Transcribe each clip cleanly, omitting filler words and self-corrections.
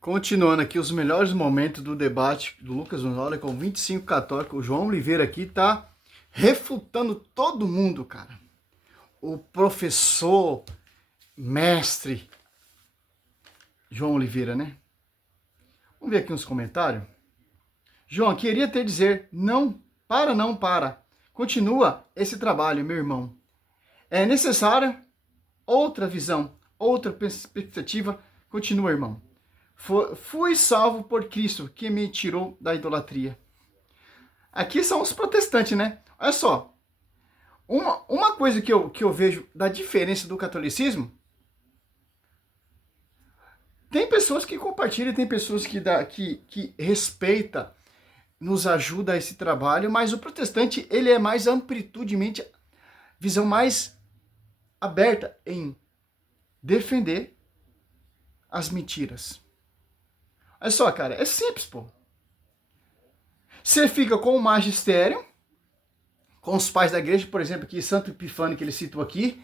Continuando aqui os melhores momentos do debate do Lucas Honório com 25 católicos. O João Oliveira aqui tá refutando todo mundo, cara. O professor, mestre João Oliveira, né? Vamos ver aqui uns comentários. João, queria te dizer, não para. Continua esse trabalho, meu irmão. É necessária outra visão, outra perspectiva. Continua, irmão. Fui salvo por Cristo, que me tirou da idolatria. Aqui são os protestantes, né? Olha só. Uma coisa que eu vejo da diferença do catolicismo, tem pessoas que compartilham, tem pessoas que respeita, nos ajuda a esse trabalho, mas o protestante, ele é mais amplitudemente, visão mais aberta em defender as mentiras. Olha só, cara, é simples, pô. Você fica com o magistério, com os pais da igreja, por exemplo, aqui Santo Epifânio, que ele citou aqui,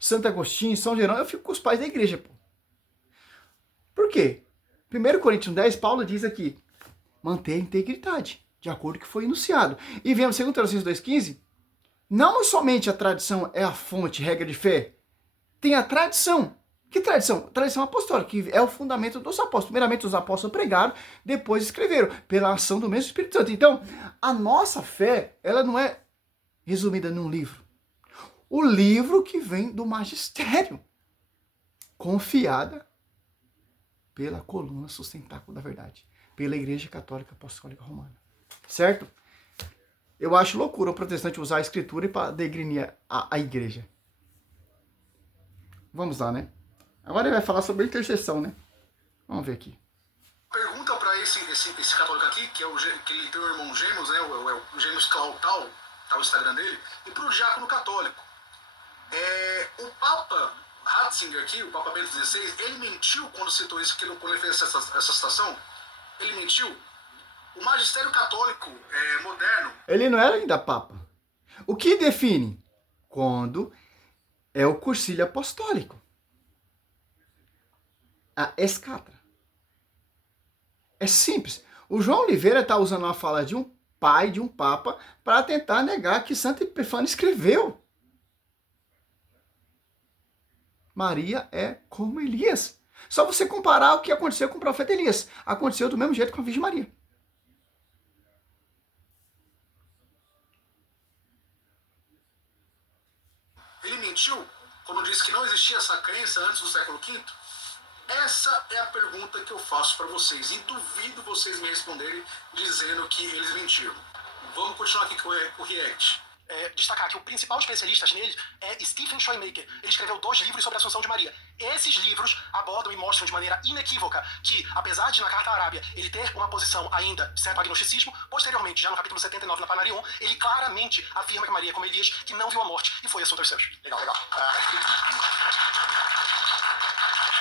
Santo Agostinho, São Jerônimo, eu fico com os pais da igreja, pô. Por quê? 1 Coríntios 10, Paulo diz aqui, manter a integridade, de acordo com o que foi enunciado. E vemos 2 Tessalonicenses 2,15, não somente a tradição é a fonte, regra de fé, tem a tradição. Que tradição? Tradição apostólica, que é o fundamento dos apóstolos. Primeiramente, os apóstolos pregaram, depois escreveram, pela ação do mesmo Espírito Santo. Então, a nossa fé, ela não é resumida num livro. O livro que vem do magistério, confiada pela coluna sustentáculo da verdade, pela Igreja Católica Apostólica Romana. Certo? Eu acho loucura o protestante usar a escritura para degrinir a igreja. Vamos lá, né? Agora ele vai falar sobre a intercessão, né? Vamos ver aqui. Pergunta para esse católico aqui, que ele tem um irmão Gêmeos, né? O Gêmeos Clautal, tá o Instagram dele, e para o diácono católico. O Papa Ratzinger aqui, o Papa Bento XVI, ele mentiu quando citou isso, quando ele fez essa citação? Ele mentiu? O magistério católico moderno... Ele não era ainda Papa. O que define? Quando é o cursilho apostólico. A escatra. É simples. O João Oliveira está usando uma fala de um pai, de um papa, para tentar negar que Santo Epifânio escreveu. Maria é como Elias. Só você comparar o que aconteceu com o profeta Elias. Aconteceu do mesmo jeito com a Virgem Maria. Ele mentiu quando disse que não existia essa crença antes do século V? Essa é a pergunta que eu faço para vocês e duvido vocês me responderem dizendo que eles mentiram. Vamos continuar aqui com o React. Destacar que o principal especialista nele é Stephen Schoemaker. Ele escreveu 2 livros sobre a Assunção de Maria. Esses livros abordam e mostram de maneira inequívoca que, apesar de na Carta Arábia ele ter uma posição ainda de certo agnosticismo, posteriormente, já no capítulo 79 na Panarion, ele claramente afirma que Maria, como Elias, que não viu a morte e foi assunto aos céus. Legal.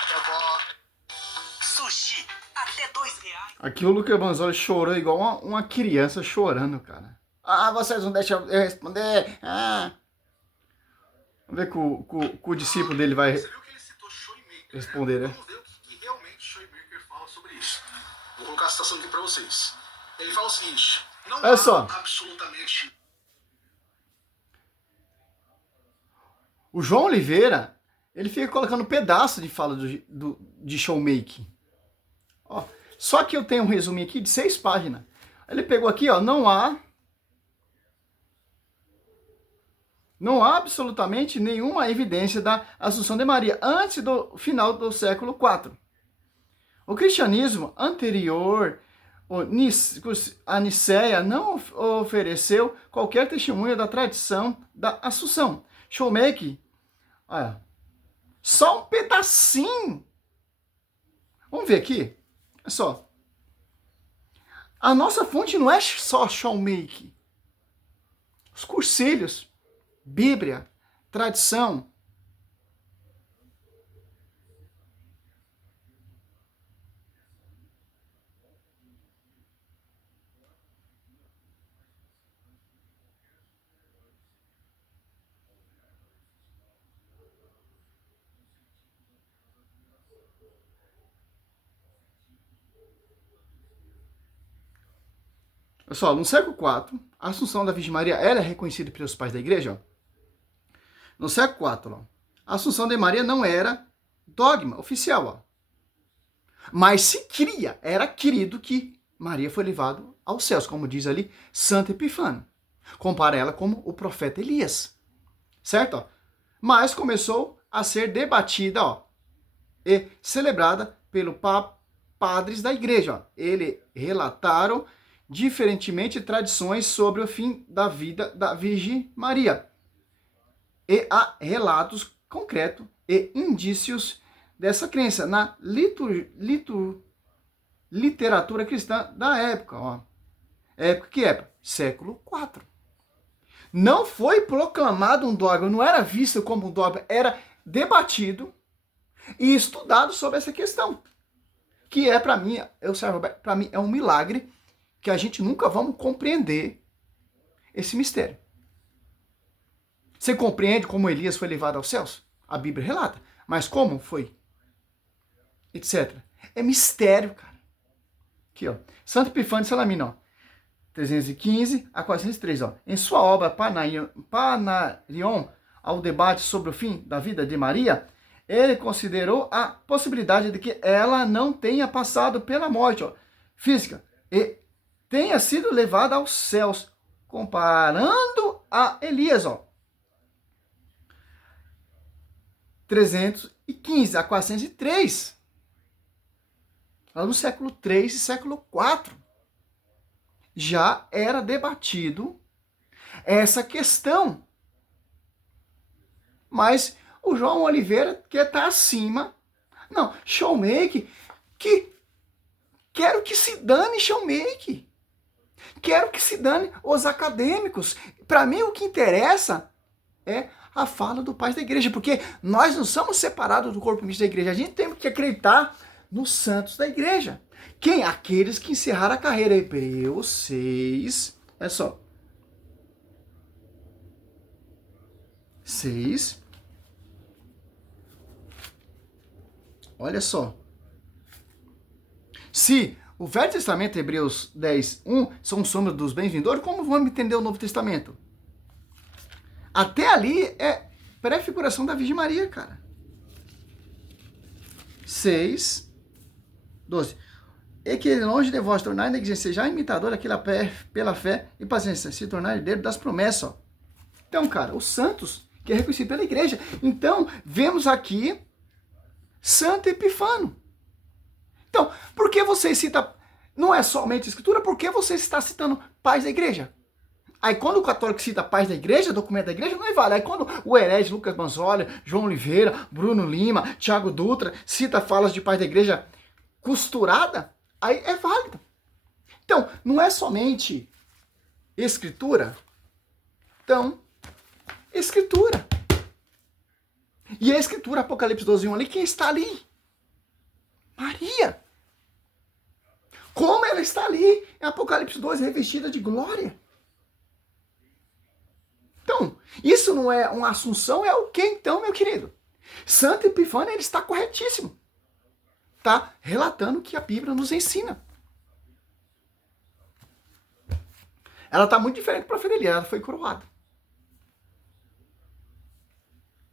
Eu vou... Sushi, até R$2. Aqui o Lucas Manzoli chorou igual uma criança chorando, cara. Ah, vocês não deixam eu responder. Ah. Vamos ver que o discípulo dele vai Você viu que ele citou Schoemaker, responder, né? Vamos ver o que realmente Schoemaker fala sobre isso. Vou colocar a citação aqui para vocês. Ele fala o seguinte: não Olha há só. absolutamente... O João Oliveira, ele fica colocando pedaço de fala de Showmaker. Ó, só que eu tenho um resuminho aqui de 6 páginas. Ele pegou aqui, ó, não há absolutamente nenhuma evidência da Assunção de Maria antes do final do século IV. O cristianismo anterior a Nicéia não ofereceu qualquer testemunho da tradição da Assunção. Schoemaker, olha, só um pedacinho. Vamos ver aqui. Olha só. A nossa fonte não é só Schoemaker. Os cursilhos, Bíblia, tradição. Pessoal, no século IV, a Assunção da Virgem Maria ela é reconhecida pelos pais da igreja. Ó. No século IV, ó, a Assunção de Maria não era dogma oficial. Ó. Mas se cria, era querido que Maria foi levada aos céus, como diz ali Santo Epifânio. Compara ela como o profeta Elias. Certo? Ó. Mas começou a ser debatida ó, e celebrada pelos padres da igreja. Ó. Eles relataram diferentemente tradições sobre o fim da vida da Virgem Maria. E há relatos concretos e indícios dessa crença na literatura cristã da época. Ó. Época que época? Século IV. Não foi proclamado um dogma, não era visto como um dogma, era debatido e estudado sobre essa questão. Que é, para mim, para mim, é um milagre que a gente nunca vamos compreender esse mistério. Você compreende como Elias foi levado aos céus? A Bíblia relata. Mas como foi? Etc. É mistério, cara. Aqui, ó. Santo Epifânio de Salamina, ó. 315 a 403, ó. Em sua obra Panarion, ao debate sobre o fim da vida de Maria, ele considerou a possibilidade de que ela não tenha passado pela morte ó, física e tenha sido levada aos céus, comparando a Elias, ó. 315 a 403, lá no século III e século IV, já era debatido essa questão. Mas o João Oliveira quer estar acima. Não, showmake, que quero que se dane showmake. Quero que se dane os acadêmicos. Para mim o que interessa é a fala do pai da igreja, porque nós não somos separados do corpo místico da igreja. A gente tem que acreditar nos santos da igreja. Quem? Aqueles que encerraram a carreira. Hebreus 6. É só. 6. Olha só. Se o Velho Testamento, Hebreus 10, 1, são sombras dos bens-vindouros, como vamos entender o Novo Testamento? Até ali é prefiguração da Virgem Maria, cara. 6, 12. E que longe de vós tornar negligência, já imitador daquela pela fé e paciência, se tornar herdeiro das promessas. Ó. Então, cara, os santos, que é reconhecido pela igreja. Então, vemos aqui Santo Epifânio. Então, por que você cita, não é somente a escritura, por que você está citando pais da igreja? Aí quando o católico cita pais da igreja, documento da igreja, não é válido. Aí quando o herege Lucas Manzolli, João Oliveira, Bruno Lima, Tiago Dutra, cita falas de pais da igreja costurada, aí é válido. Então, não é somente escritura. Então, escritura. E a escritura, Apocalipse 12:1 ali, quem está ali? Maria. Como ela está ali em Apocalipse 2, revestida de glória. Então, isso não é uma assunção, é o que então, meu querido? Santo Epifânio, ele está corretíssimo. Está relatando o que a Bíblia nos ensina. Ela está muito diferente do profeta Elias, ela foi coroada.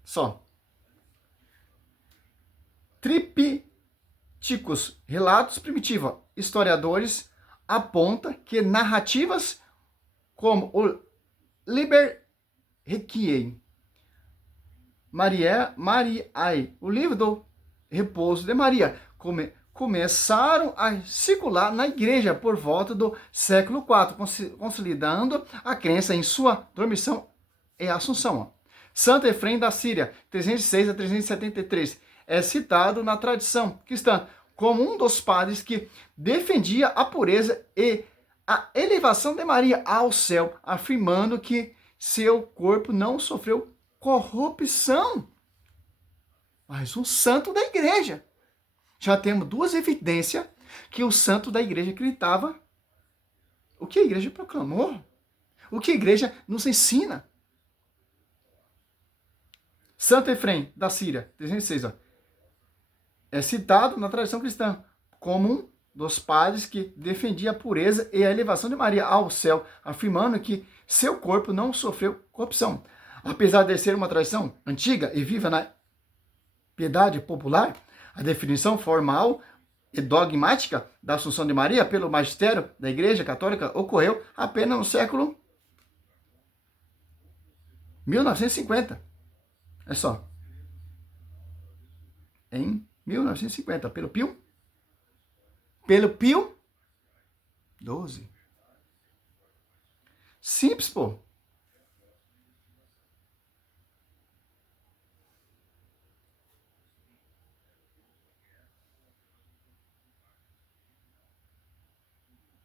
Só. Triptícos, relatos primitivos, historiadores apontam que narrativas como o Liber Requiem, Mariae, o livro do repouso de Maria, começaram a circular na igreja por volta do século IV, consolidando a crença em sua dormição e assunção. Santo Efrem da Síria, 306 a 373, é citado na tradição cristã como um dos padres que defendia a pureza e a elevação de Maria ao céu, afirmando que seu corpo não sofreu corrupção. Mas um santo da igreja. Já temos duas evidências que o santo da igreja acreditava o que a igreja proclamou, o que a igreja nos ensina. Santo Efrem da Síria, 306, ó, é citado na tradição cristã como um dos padres que defendia a pureza e a elevação de Maria ao céu, afirmando que seu corpo não sofreu corrupção. Apesar de ser uma tradição antiga e viva na piedade popular, a definição formal e dogmática da Assunção de Maria pelo magistério da Igreja Católica ocorreu apenas no século 1950. É só. Em 1950, pelo Pio XII. Simples, pô.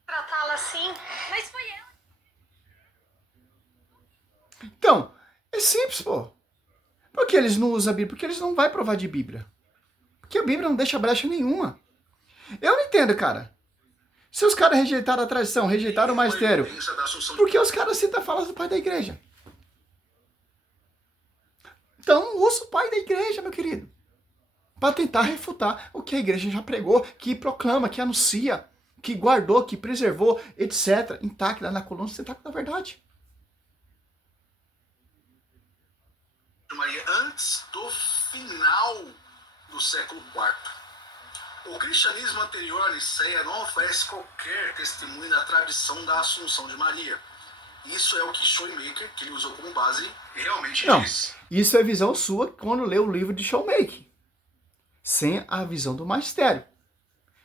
Tratá-la assim, mas foi ela. Então, é simples, pô. Por que eles não usam a Bíblia? Porque eles não vão provar de Bíblia. Porque a Bíblia não deixa brecha nenhuma. Eu não entendo, cara. Se os caras rejeitaram a tradição, rejeitaram o magistério, por que os caras citam a fala do pai da igreja? Então, usa o pai da igreja, meu querido. Para tentar refutar o que a igreja já pregou, que proclama, que anuncia, que guardou, que preservou, etc. Intacta na coluna, você está com a verdade. Maria, antes do final do século IV. O cristianismo anterior à Niceia não oferece qualquer testemunho da tradição da Assunção de Maria. Isso é o que Shoemaker, que ele usou como base, realmente diz. Isso é visão sua quando lê o livro de Shoemaker. Sem a visão do magistério.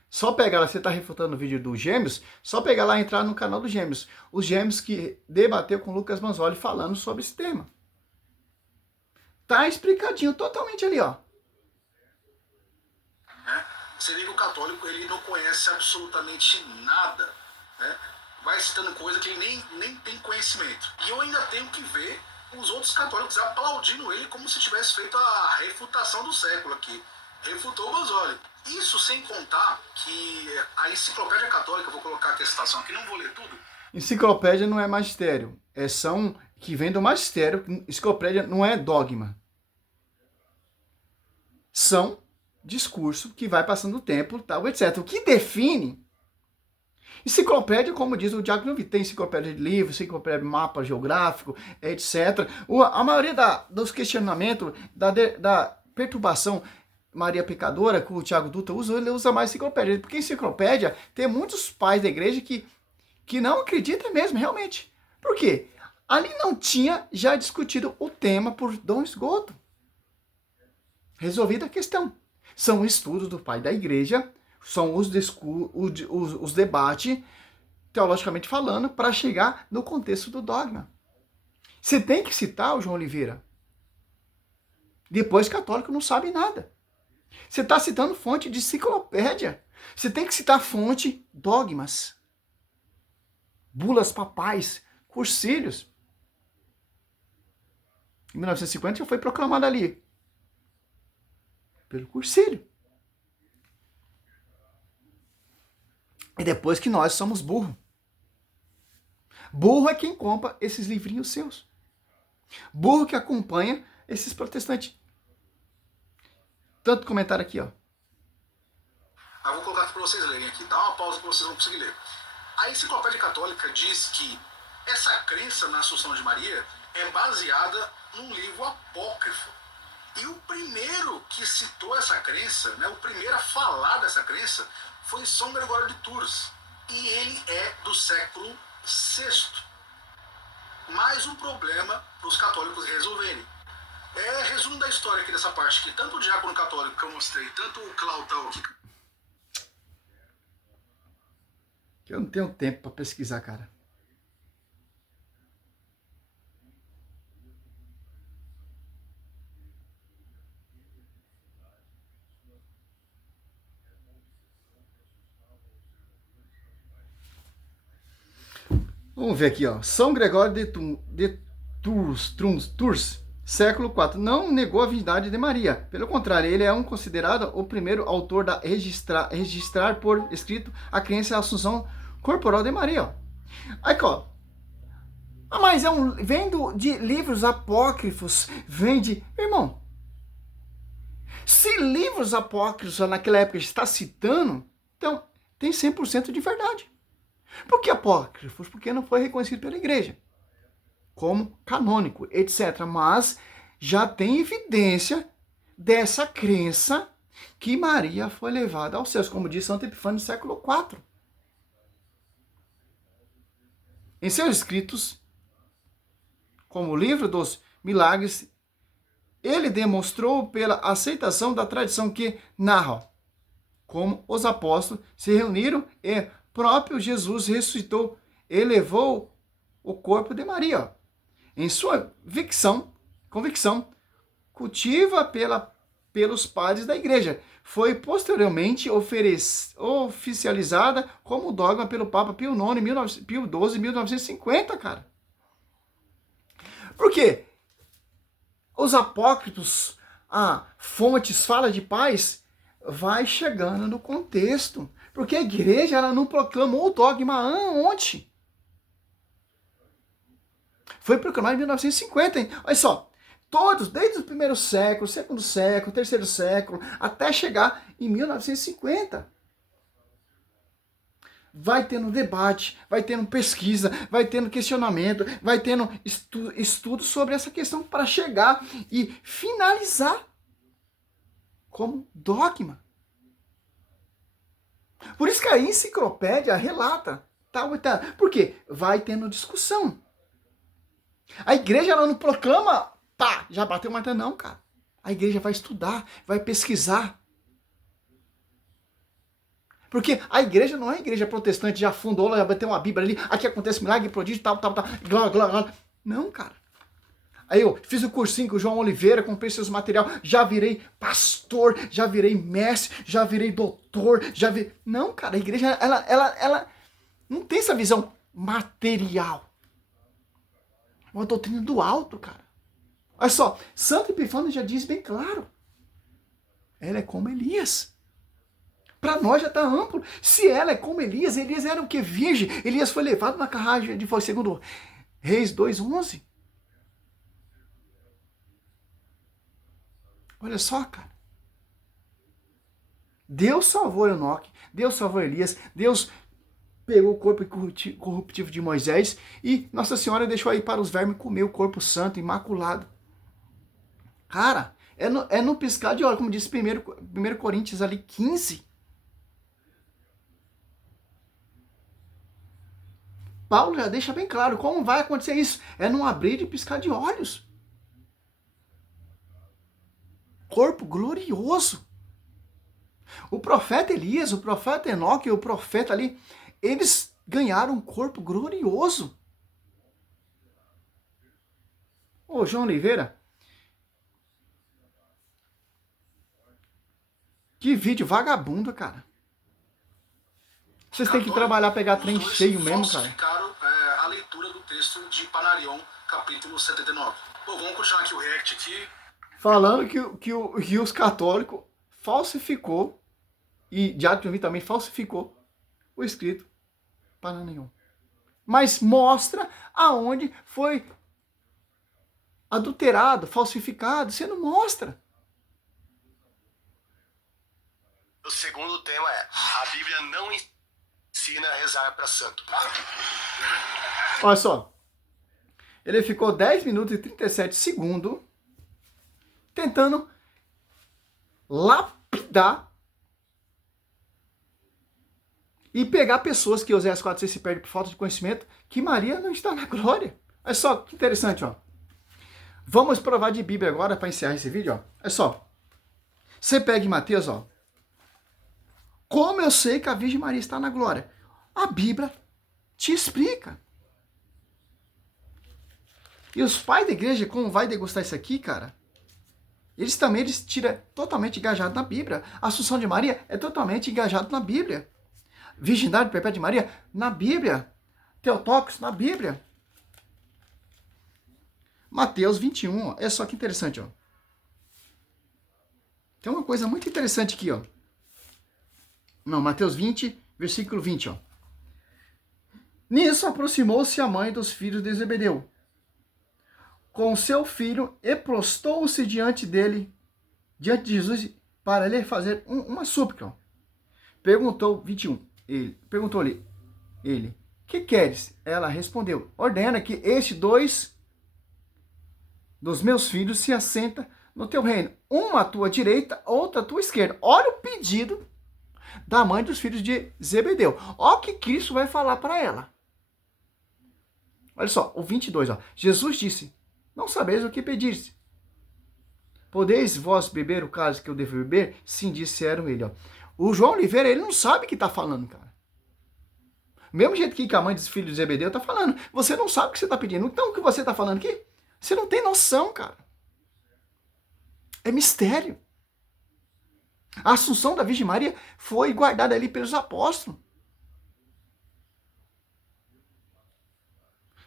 Só pegar lá, você está refutando o vídeo dos Gêmeos, só pegar lá e entrar no canal dos Gêmeos. Os Gêmeos que debateu com Lucas Manzoli falando sobre esse tema. Tá explicadinho totalmente ali, ó. Você vê que o católico ele não conhece absolutamente nada, né? Vai citando coisa que ele nem tem conhecimento. E eu ainda tenho que ver os outros católicos aplaudindo ele como se tivesse feito a refutação do século aqui. Refutou o Manzoli. Isso sem contar que a enciclopédia católica, vou colocar aqui a citação aqui, não vou ler tudo. Enciclopédia não é magistério, são que vem do magistério. Enciclopédia não é dogma. São discurso que vai passando o tempo, tal, etc. O que define enciclopédia, como diz o Diácono Vitor, tem enciclopédia de livro, enciclopédia de mapa geográfico, etc. A maioria dos questionamentos, da perturbação Maria Pecadora, que o Tiago Dutra usa, ele usa mais enciclopédia. Porque enciclopédia tem muitos pais da igreja que não acreditam mesmo, realmente. Por quê? Ali não tinha já discutido o tema por Dom Esgoto. Resolvida a questão. São estudos do pai da igreja, são os debates, teologicamente falando, para chegar no contexto do dogma. Você tem que citar o João Oliveira. Depois, católico não sabe nada. Você está citando fonte de enciclopédia. Você tem que citar fonte, dogmas, bulas papais, cursilhos. Em 1950 já foi proclamado ali. Pelo cursilho. E depois que nós somos burro. Burro é quem compra esses livrinhos seus. Burro que acompanha esses protestantes. Tanto comentário aqui, ó. Vou colocar aqui para vocês lerem aqui. Dá uma pausa que vocês vão conseguir ler. A Enciclopédia Católica diz que essa crença na Assunção de Maria é baseada num livro apócrifo. E o primeiro que citou essa crença, né, o primeiro a falar dessa crença, foi São Gregório de Tours. E ele é do século VI. Mais um problema para os católicos resolverem. Resumo da história aqui dessa parte, que tanto o diácono católico que eu mostrei, tanto o Clautão aqui... Eu não tenho tempo para pesquisar, cara. Vamos ver aqui, ó. São Gregório de Tours, século IV, não negou a divindade de Maria. Pelo contrário, ele é considerado o primeiro autor a registrar por escrito a crença da Assunção corporal de Maria. Ó. Aí, ó. Mas vem de livros apócrifos, vem de... Irmão, se livros apócrifos naquela época está citando, então tem 100% de verdade. Por que apócrifos? Porque não foi reconhecido pela igreja como canônico, etc. Mas já tem evidência dessa crença que Maria foi levada aos céus, como diz Santo Epifânio no século IV. Em seus escritos, como o Livro dos Milagres, ele demonstrou pela aceitação da tradição que narra como os apóstolos se reuniram e próprio Jesus ressuscitou e levou o corpo de Maria. Em sua convicção cultiva pelos padres da igreja. Foi posteriormente oficializada como dogma pelo Papa Pio IX, Pio XII, em 1950, cara. Por quê? Os apócrifos, fontes, fala de paz, vai chegando no contexto. Porque a igreja ela não proclamou o dogma ontem. Foi proclamado em 1950, hein? Olha só, todos, desde o primeiro século, segundo século, terceiro século, até chegar em 1950. Vai tendo debate, vai tendo pesquisa, vai tendo questionamento, vai tendo estudo sobre essa questão para chegar e finalizar como dogma. Por isso que a enciclopédia relata. Por quê? Vai tendo discussão. A igreja ela não proclama, já bateu o martelo, não, cara. A igreja vai estudar, vai pesquisar. Porque a igreja não é a igreja protestante, já fundou, já vai ter uma Bíblia ali, aqui acontece milagre, prodígio, tal, glória. Não, cara. Aí eu fiz o cursinho com o João Oliveira, comprei seus material, já virei pastor, já virei mestre, já virei doutor, Não, cara, a igreja, ela não tem essa visão material. É uma doutrina do alto, cara. Olha só, Santo Epifânio já diz bem claro. Ela é como Elias. Para nós já está amplo. Se ela é como Elias era o que? Virgem. Elias foi levado na carruagem de fogo, segundo Reis 2:11. Olha só, cara. Deus salvou Enoque, Deus salvou Elias, Deus pegou o corpo corruptível de Moisés e Nossa Senhora deixou aí para os vermes comer o corpo santo, imaculado. Cara, é no piscar de olhos, como disse 1 Coríntios ali 15. Paulo já deixa bem claro como vai acontecer isso. É num abrir e piscar de olhos. Corpo glorioso. O profeta Elias, o profeta Enoque, o profeta ali, eles ganharam um corpo glorioso. Ô, João Oliveira, que vídeo vagabundo, cara. Vocês têm que trabalhar, pegar trem cheio mesmo, cara. Falsificaram a leitura do texto de Panarion, capítulo 79. Bom, vamos continuar aqui o react aqui. Falando que os católicos falsificou, e Diácono também falsificou o escrito Panarion. Mas mostra aonde foi adulterado, falsificado. Você não mostra. O segundo tema é: a Bíblia não ensina a rezar para santo. Olha só. Ele ficou 10 minutos e 37 segundos tentando lapidar e pegar pessoas que Oséias 4:6 se perde por falta de conhecimento, que Maria não está na glória. Olha só, que interessante, ó. Vamos provar de Bíblia agora para encerrar esse vídeo, ó. Olha só. Você pega em Mateus, ó. Como eu sei que a Virgem Maria está na glória? A Bíblia te explica. E os pais da igreja, como vai degustar isso aqui, cara? Eles tiram totalmente engajado na Bíblia. A Assunção de Maria é totalmente engajado na Bíblia. Virgindade perpétua de Maria, na Bíblia. Teotocos, na Bíblia. Mateus 21, ó. É só que interessante, ó. Tem uma coisa muito interessante aqui, ó. Não, Mateus 20, versículo 20, ó. Nisso aproximou-se a mãe dos filhos de Zebedeu com seu filho e prostou-se diante de Jesus, para lhe fazer uma súplica. Ó. Perguntou, 21, Perguntou-lhe ele, que queres? Ela respondeu, ordena que estes 2 dos meus filhos se assenta no teu reino, uma à tua direita, outra à tua esquerda. Olha o pedido da mãe dos filhos de Zebedeu. Olha o que Cristo vai falar para ela. Olha só, o 22, ó. Jesus disse, não sabeis o que pedis. Podeis vós beber o cálice que eu devo beber? Sim, disseram ele, ó. O João Oliveira, ele não sabe o que está falando, cara. Mesmo jeito que a mãe dos filhos de Zebedeu está falando. Você não sabe o que você está pedindo. Então, o que você está falando aqui? Você não tem noção, cara. É mistério. A Assunção da Virgem Maria foi guardada ali pelos apóstolos.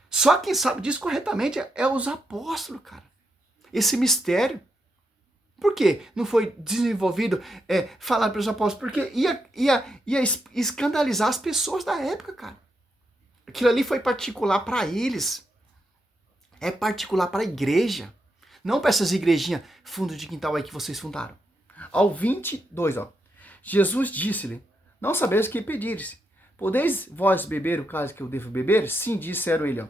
Só quem sabe disso corretamente é os apóstolos, cara. Esse mistério. Por quê? Não foi desenvolvido, falado pelos apóstolos? Porque ia escandalizar as pessoas da época, cara. Aquilo ali foi particular para eles. É particular para a igreja. Não para essas igrejinhas fundo de quintal aí que vocês fundaram. Ao 22, ó. Jesus disse-lhe, não sabeis o que pedires. Podeis vós beber o cálice que eu devo beber? Sim, disseram ele, ó.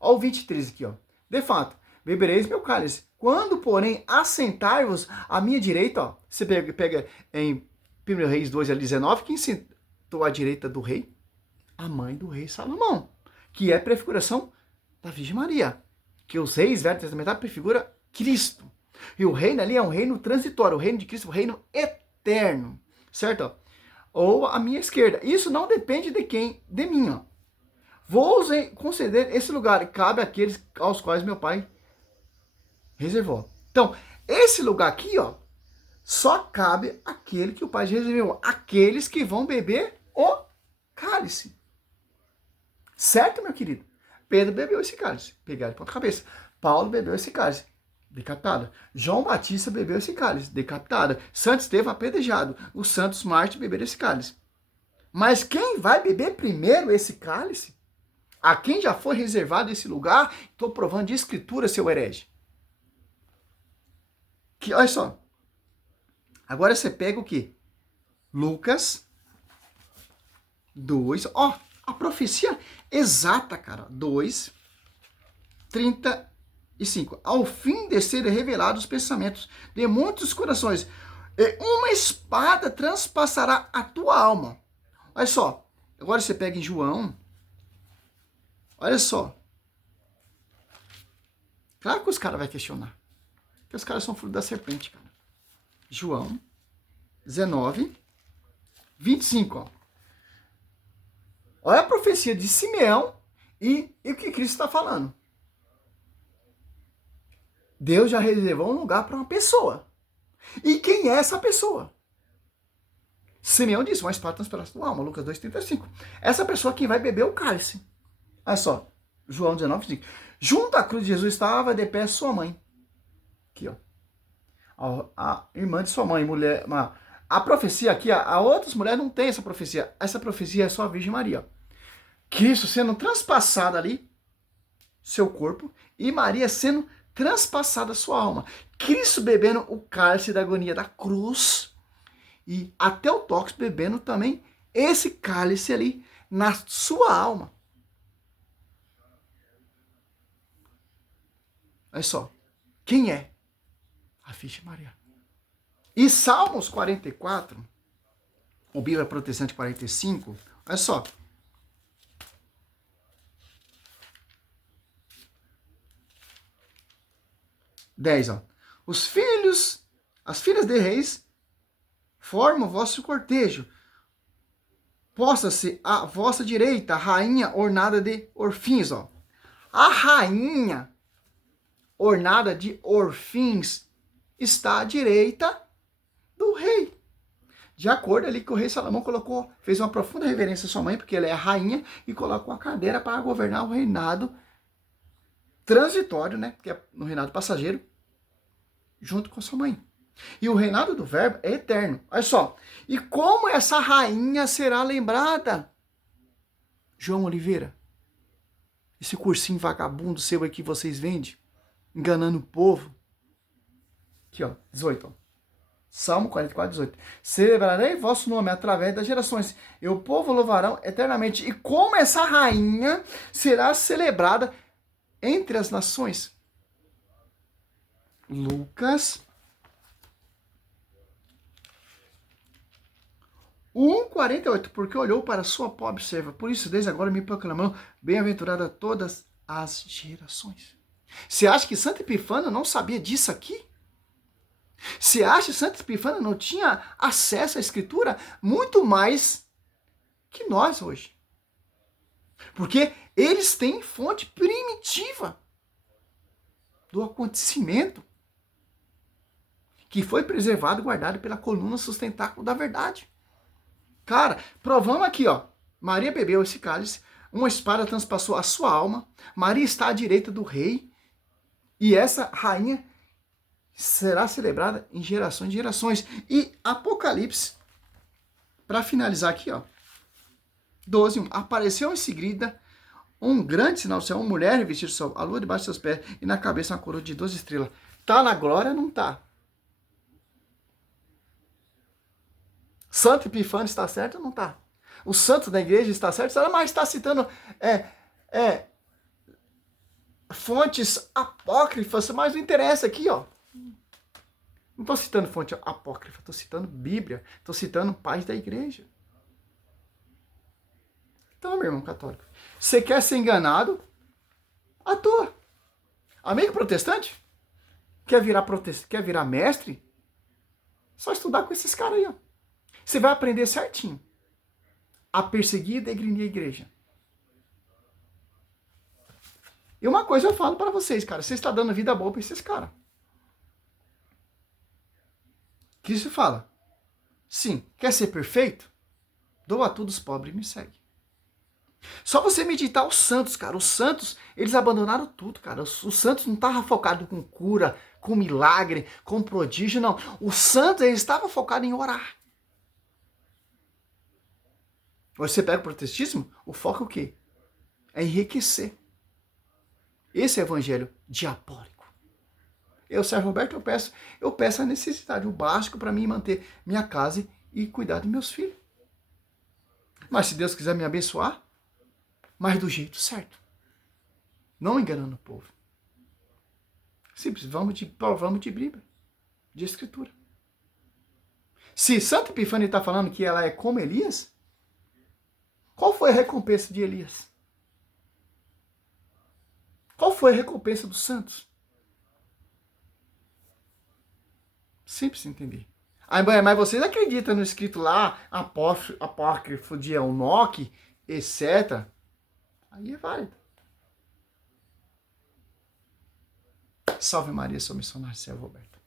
Ao 23 aqui, ó. De fato, bebereis meu cálice. Quando, porém, assentar-vos à minha direita, ó. Você pega em 1 Reis 2, 19, quem sentou à direita do rei? A mãe do rei Salomão, que é prefiguração da Virgem Maria. Que os reis velho testamentário prefigura Cristo. E o reino ali é um reino transitório, o reino de Cristo é um reino eterno, certo? Ou à minha esquerda. Isso não depende de quem? De mim, ó. Vou conceder esse lugar, cabe àqueles aos quais meu pai reservou. Então, esse lugar aqui, ó, só cabe àquele que o pai reservou, aqueles que vão beber o cálice. Certo, meu querido? Pedro bebeu esse cálice, pegaram de ponta cabeça. Paulo bebeu esse cálice, decapitado. João Batista bebeu esse cálice, decapitado. Santo Estevão apedrejado. Os santos mártires beberam esse cálice. Mas quem vai beber primeiro esse cálice? A quem já foi reservado esse lugar? Estou provando de escritura, seu herege. Que, olha só. Agora você pega o quê? Lucas 2. Ó, a profecia exata, cara. 2, 35. Ao fim de serem revelados os pensamentos de muitos corações, uma espada transpassará a tua alma. Olha só. Agora você pega em João. Olha só. Claro que os caras vão questionar. Porque os caras são fruto da serpente, cara. João 19, 25, ó. Olha a profecia de Simeão e o que Cristo está falando. Deus já reservou um lugar para uma pessoa. E quem é essa pessoa? Simeão disse, uma espada transparece tua alma, Lucas 2,35. Essa pessoa que vai beber o cálice. Olha só, João 19, 5. Junto à cruz de Jesus estava de pé sua mãe. Aqui, ó. A irmã de sua mãe, mulher. A profecia aqui, a outras mulheres não tem essa profecia. Essa profecia é só a Virgem Maria. Cristo sendo transpassado ali, seu corpo, e Maria sendo transpassada sua alma. Cristo bebendo o cálice da agonia da cruz, e até o tóx bebendo também esse cálice ali na sua alma. Olha só, quem é? A Virgem Maria. E Salmos 44, ou Bíblia Protestante 45, olha só. Ó. As filhas de reis formam o vosso cortejo. Posta-se à vossa direita a rainha ornada de orfins, ó. A rainha ornada de orfins está à direita do rei. De acordo ali que o rei Salomão fez uma profunda reverência à sua mãe, porque ela é a rainha, e colocou a cadeira para governar o reinado transitório, né? Que é no reinado passageiro, junto com sua mãe. E o reinado do verbo é eterno. Olha só. E como essa rainha será lembrada? João Oliveira, esse cursinho vagabundo seu aí que vocês vendem, enganando o povo. Aqui, ó, 18, ó. Salmo 44, 18. Celebrarei vosso nome através das gerações, e o povo louvarão eternamente. E como essa rainha será celebrada entre as nações? Lucas 1,48. Porque olhou para a sua pobre serva. Por isso, desde agora me proclamam bem-aventurada todas as gerações. Você acha que Santo Epifânio não sabia disso aqui? Você acha que Santo Epifânio não tinha acesso à Escritura? Muito mais que nós hoje. Porque eles têm fonte primitiva do acontecimento que foi preservado e guardado pela coluna sustentáculo da verdade. Cara, provamos aqui, ó. Maria bebeu esse cálice, uma espada transpassou a sua alma, Maria está à direita do rei, e essa rainha será celebrada em gerações e gerações. E Apocalipse, para finalizar aqui, ó, 12:1. Apareceu em seguida um grande sinal do céu, uma mulher vestida de sol, a lua debaixo de seus pés, e na cabeça uma coroa de 12 estrelas. Tá na glória? Não tá. Santo Epifânio está certo ou não tá? O santo da igreja está certo? Mas está citando fontes apócrifas, mas não interessa aqui, ó. Não estou citando fonte apócrifa, estou citando Bíblia, estou citando pais da igreja. Então, meu irmão católico, você quer ser enganado? À toa. Amigo protestante? Quer virar mestre? Só estudar com esses caras aí, ó. Você vai aprender certinho a perseguir e degrinir a igreja. E uma coisa eu falo para vocês, cara, você está dando vida boa para esses caras. Cristo fala, sim, quer ser perfeito? Doa tudo os pobres e me segue. Só você meditar os santos, cara. Os santos, eles abandonaram tudo, cara. Os santos não estavam focados com cura, com milagre, com prodígio, não. Os santos, eles estavam focados em orar. Você pega o protestantismo, o foco é o quê? É enriquecer. Esse é o evangelho diabólico. Eu, Sérgio Roberto, eu peço a necessidade, o básico para mim manter minha casa e cuidar dos meus filhos. Mas se Deus quiser me abençoar, mas do jeito certo. Não enganando o povo. Simples, vamos de Bíblia, de Escritura. Se Santo Epifânio está falando que ela é como Elias, qual foi a recompensa de Elias? Qual foi a recompensa dos santos? Simples entender. Mas vocês acreditam no escrito lá, apócrifo de Enoque, etc. Aí é válido. Salve Maria, sou missionário Sérgio Roberto.